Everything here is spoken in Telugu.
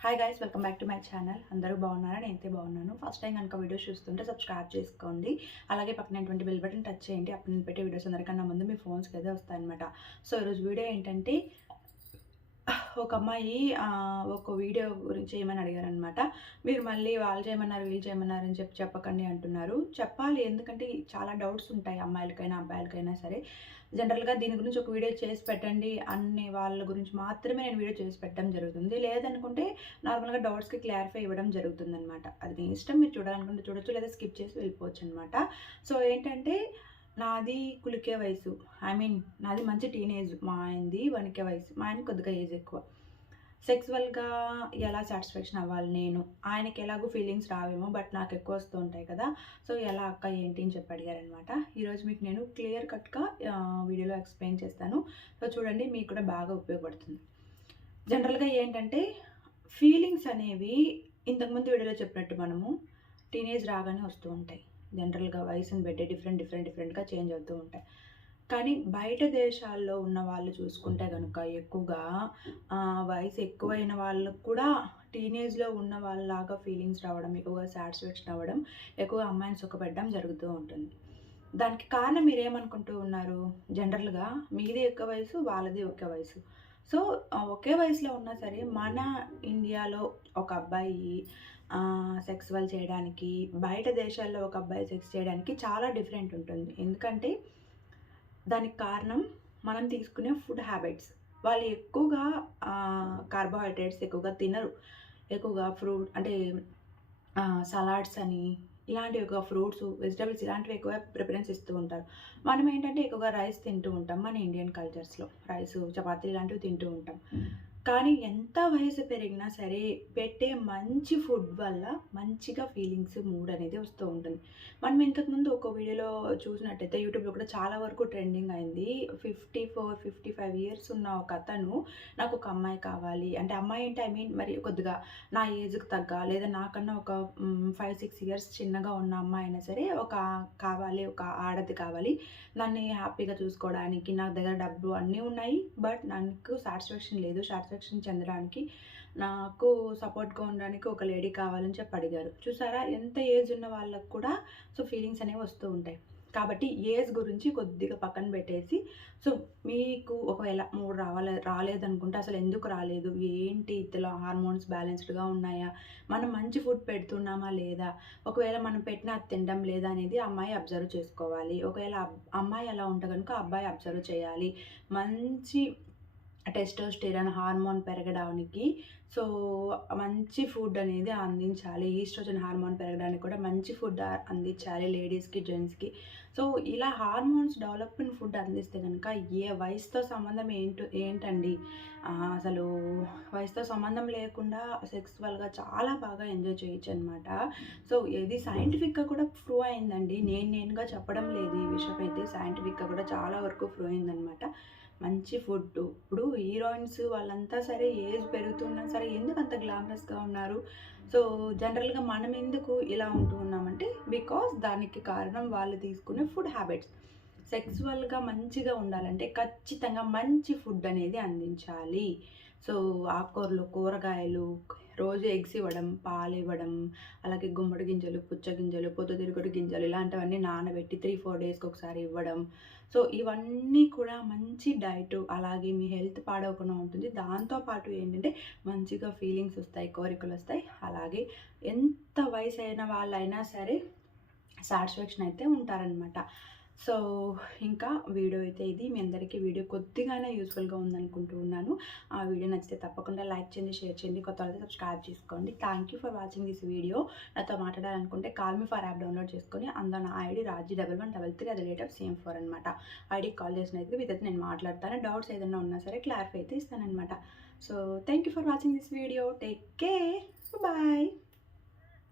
Hi guys, welcome back to my channel. అందరూ బాగున్నారా? నేనైతే బాగున్నాను. ఫస్ట్ టైం కనుక వీడియోస్ చూస్తుంటే సబ్స్క్రైబ్ చేసుకోండి. అలాగే పక్కనటువంటి బెల్ బటన్ టచ్ చేయండి. అప్పుడు నేను పెట్టే వీడియోస్ అందరికన్నా ముందు మీ ఫోన్స్కి అయితే వస్తాయన్నమాట. సో ఈరోజు వీడియో ఏంటంటే, ఒక అమ్మాయి ఒక వీడియో గురించి చేయమని అడిగారనమాట. మీరు మళ్ళీ వాళ్ళు చేయమన్నారు, వీళ్ళు చేయమన్నారు అని చెప్పకండి అంటున్నారు. చెప్పాలి, ఎందుకంటే చాలా డౌట్స్ ఉంటాయి అమ్మాయిలకైనా, అబ్బాయిలకైనా సరే. జనరల్‌గా దీని గురించి ఒక వీడియో చేసి పెట్టండి అనే వాళ్ళ గురించి మాత్రమే నేను వీడియో చేసి పెట్టడం జరుగుతుంది. లేదనుకుంటే నార్మల్‌గా డౌట్స్‌కి క్లారిఫై ఇవ్వడం జరుగుతుందనమాట. అది మీ ఇష్టం, మీరు చూడాలనుకుంటే చూడొచ్చు, లేదా స్కిప్ చేసి వెళ్ళిపోవచ్చనమాట. సో ఏంటంటే, నాది కులికే వయసు. నాది మంచి టీనేజ్. మా ఆయనది వణికే వయసు. మా ఆయనకి కొద్దిగా ఏజ్ ఎక్కువ. సెక్సువల్‌గా ఎలా సాటిస్ఫాక్షన్ అవ్వాలి నేను? ఆయనకి ఎలాగో ఫీలింగ్స్ రావేమో, బట్ నాకు ఎక్కువ వస్తూ ఉంటాయి కదా! సో ఎలా అక్క ఏంటి అని చెప్పి అడిగారనమాట. ఈరోజు మీకు నేను క్లియర్ కట్‌గా వీడియోలో ఎక్స్‌ప్లెయిన్ చేస్తాను. సో చూడండి, మీకు కూడా బాగా ఉపయోగపడుతుంది. జనరల్‌గా ఏంటంటే, ఫీలింగ్స్ అనేవి ఇంతకుముందు వీడియోలో చెప్పినట్టు మనము టీనేజ్ రాగానే వస్తూ ఉంటాయి. జనరల్‌గా వయసుని బట్టి డిఫరెంట్‌గా చేంజ్ అవుతూ ఉంటాయి. కానీ బయట దేశాల్లో ఉన్న వాళ్ళు చూసుకుంటే గనుక ఎక్కువగా వయసు ఎక్కువైన వాళ్ళకి కూడా టీనేజ్‌లో ఉన్న వాళ్ళలాగా ఫీలింగ్స్ రావడం, ఎక్కువగా సాటిస్ఫాక్షన్ అవ్వడం, ఎక్కువగా అమ్మాయిని సుఖపెట్టడం జరుగుతూ ఉంటుంది. దానికి కారణం మీరేమనుకుంటూ ఉన్నారు? జనరల్‌గా మీది ఒక వయసు, వాళ్ళది ఒకే వయసు. సో, ఒకే వయసులో ఉన్నా సరే మన ఇండియాలో ఒక అబ్బాయి సెక్సువల్ చేయడానికి, బయట దేశాల్లో ఒక అబ్బాయి సెక్స్ చేయడానికి చాలా డిఫరెంట్ ఉంటుంది. ఎందుకంటే దానికి కారణం మనం తీసుకునే ఫుడ్ హ్యాబిట్స్. వాళ్ళు ఎక్కువగా కార్బోహైడ్రేట్స్ ఎక్కువగా తినరు. ఎక్కువగా ఫ్రూట్ అంటే సలాడ్స్ అని ఇలాంటివి ఎక్కువ ఫ్రూట్స్, వెజిటబుల్స్ ఇలాంటివి ఎక్కువ ప్రిఫరెన్స్ ఇస్తూ ఉంటారు. మనం ఏంటంటే ఎక్కువగా రైస్ తింటూ ఉంటాం. మన ఇండియన్ కల్చర్స్‌లో రైసు, చపాతీ ఇలాంటివి తింటూ ఉంటాం. కానీ ఎంత వయసు పెరిగినా సరే పెట్టే మంచి ఫుడ్ వల్ల మంచిగా ఫీలింగ్స్, మూడ్ అనేది వస్తూ ఉంటుంది. మనం ఇంతకుముందు ఒక వీడియోలో చూసినట్టయితే యూట్యూబ్‌లో కూడా చాలా వరకు ట్రెండింగ్ అయింది. 54, 55 ఇయర్స్ ఉన్న ఒక అతను నాకు ఒక అమ్మాయి కావాలి అంటే, అమ్మాయి అంటే మరి కొద్దిగా నా ఏజ్‌కి తగ్గ లేదా నాకన్నా ఒక 5, 6 ఇయర్స్ చిన్నగా ఉన్న అమ్మాయి అయినా సరే కావాలి, ఒక ఆడది కావాలి. నన్ను హ్యాపీగా చూసుకోవడానికి, నా దగ్గర డబ్బు అన్నీ ఉన్నాయి. బట్ నాకు సాటిస్ఫాక్షన్ లేదు. సాటిస్ఫాక్షన్ చెందడానికి, నాకు సపోర్ట్‌గా ఉండడానికి ఒక లేడీ కావాలని చెప్పి అడిగారు. చూసారా, ఎంత ఏజ్ ఉన్న వాళ్ళకి కూడా ఫీలింగ్స్ అనేవి వస్తూ ఉంటాయి. కాబట్టి ఏజ్ గురించి కొద్దిగా పక్కన పెట్టేసి, సో మీకు ఒకవేళ మూడు రాలేదనుకుంటే అసలు ఎందుకు రాలేదు? ఏంటి ఇందులో హార్మోన్స్ బ్యాలెన్స్డ్‌గా ఉన్నాయా? మనం మంచి ఫుడ్ పెడుతున్నామా లేదా? ఒకవేళ మనం పెట్టినా అది తినడం లేదా అనేది అమ్మాయి అబ్జర్వ్ చేసుకోవాలి. ఒకవేళ అమ్మాయి అలా ఉంటే గనుక అబ్బాయి అబ్జర్వ్ చేయాలి. మంచి టెస్టోస్టెరాన్ హార్మోన్ పెరగడానికి సో, మంచి ఫుడ్ అనేది అందించాలి. ఈస్ట్రోజన్ హార్మోన్ పెరగడానికి కూడా మంచి ఫుడ్ అందించాలి లేడీస్‌కి, జెంట్స్‌కి. సో, ఇలా హార్మోన్స్ డెవలప్‌డ్ ఫుడ్ అందిస్తే గనక ఏ వయసుతో సంబంధం ఏంటండి. అసలు వయసుతో సంబంధం లేకుండా సెక్సువల్‌గా చాలా బాగా ఎంజాయ్ చేయొచ్చనమాట. సో, ఇది సైంటిఫిక్‌గా కూడా ప్రూవ్ అయిందండి. నేనుగా చెప్పడం లేదు. ఈ విషయం అయితే సైంటిఫిక్‌గా కూడా చాలా వరకు ప్రూవ్ అయిందనమాట. మంచి ఫుడ్డు. ఇప్పుడు హీరోయిన్స్ వాళ్ళంతా సరే ఏజ్ పెరుగుతున్నా సరే ఎందుకంత గ్లామరస్‌గా ఉన్నారు? సో, జనరల్‌గా మనం ఎందుకు ఇలా ఉంటూ ఉన్నామంటే, బికాజ్ దానికి కారణం వాళ్ళు తీసుకునే ఫుడ్ హ్యాబిట్స్. సెక్సువల్‌గా మంచిగా ఉండాలంటే ఖచ్చితంగా మంచి ఫుడ్ అనేది అందించాలి. సో, ఆకుకూరలు, కూరగాయలు, రోజు ఎగ్స్ ఇవ్వడం, పాలివ్వడం, అలాగే గుమ్మడి గింజలు, పుచ్చ గింజలు, పొద్దుతిరుగుడు గింజలు ఇలాంటివన్నీ నానబెట్టి 3, 4 డేస్‌కి ఒకసారి ఇవ్వడం. సో, ఇవన్నీ కూడా మంచి డైటు. అలాగే మీ హెల్త్ పాడవకుండా ఉంటుంది. దాంతో పాటు ఏంటంటే మంచిగా ఫీలింగ్స్ వస్తాయి, కోరికలొస్తాయి. అలాగే ఎంత వయసైన వాళ్ళైనా సరే సాటిస్ఫాక్షన్ అయితే ఉంటారనమాట. సో, ఇంకా వీడియో అయితే ఇది. మీ అందరికీ వీడియో కొద్దిగానే యూజ్‌ఫుల్‌గా ఉందనుకుంటూ ఉన్నాను. ఆ వీడియో నచ్చితే తప్పకుండా లైక్ చేయండి, షేర్ చేయండి. కొత్త వాళ్ళైతే సబ్స్క్రైబ్ చేసుకోండి. Thank you for watching this video. నాతో మాట్లాడాలనుకుంటే call me for app download చేసుకొని, అందులో నా ఐడీ రాజీ 1133 అది రేట్ ఆఫ్ CM4 అనమాట. ఐడీకి కాల్ చేసినైతే మీతోటి నేను మాట్లాడతాను. డౌట్స్ ఏదైనా ఉన్నా సరే క్లారిఫై అయితే ఇస్తాననమాట. So, thank you for watching this video. Take care. Bye.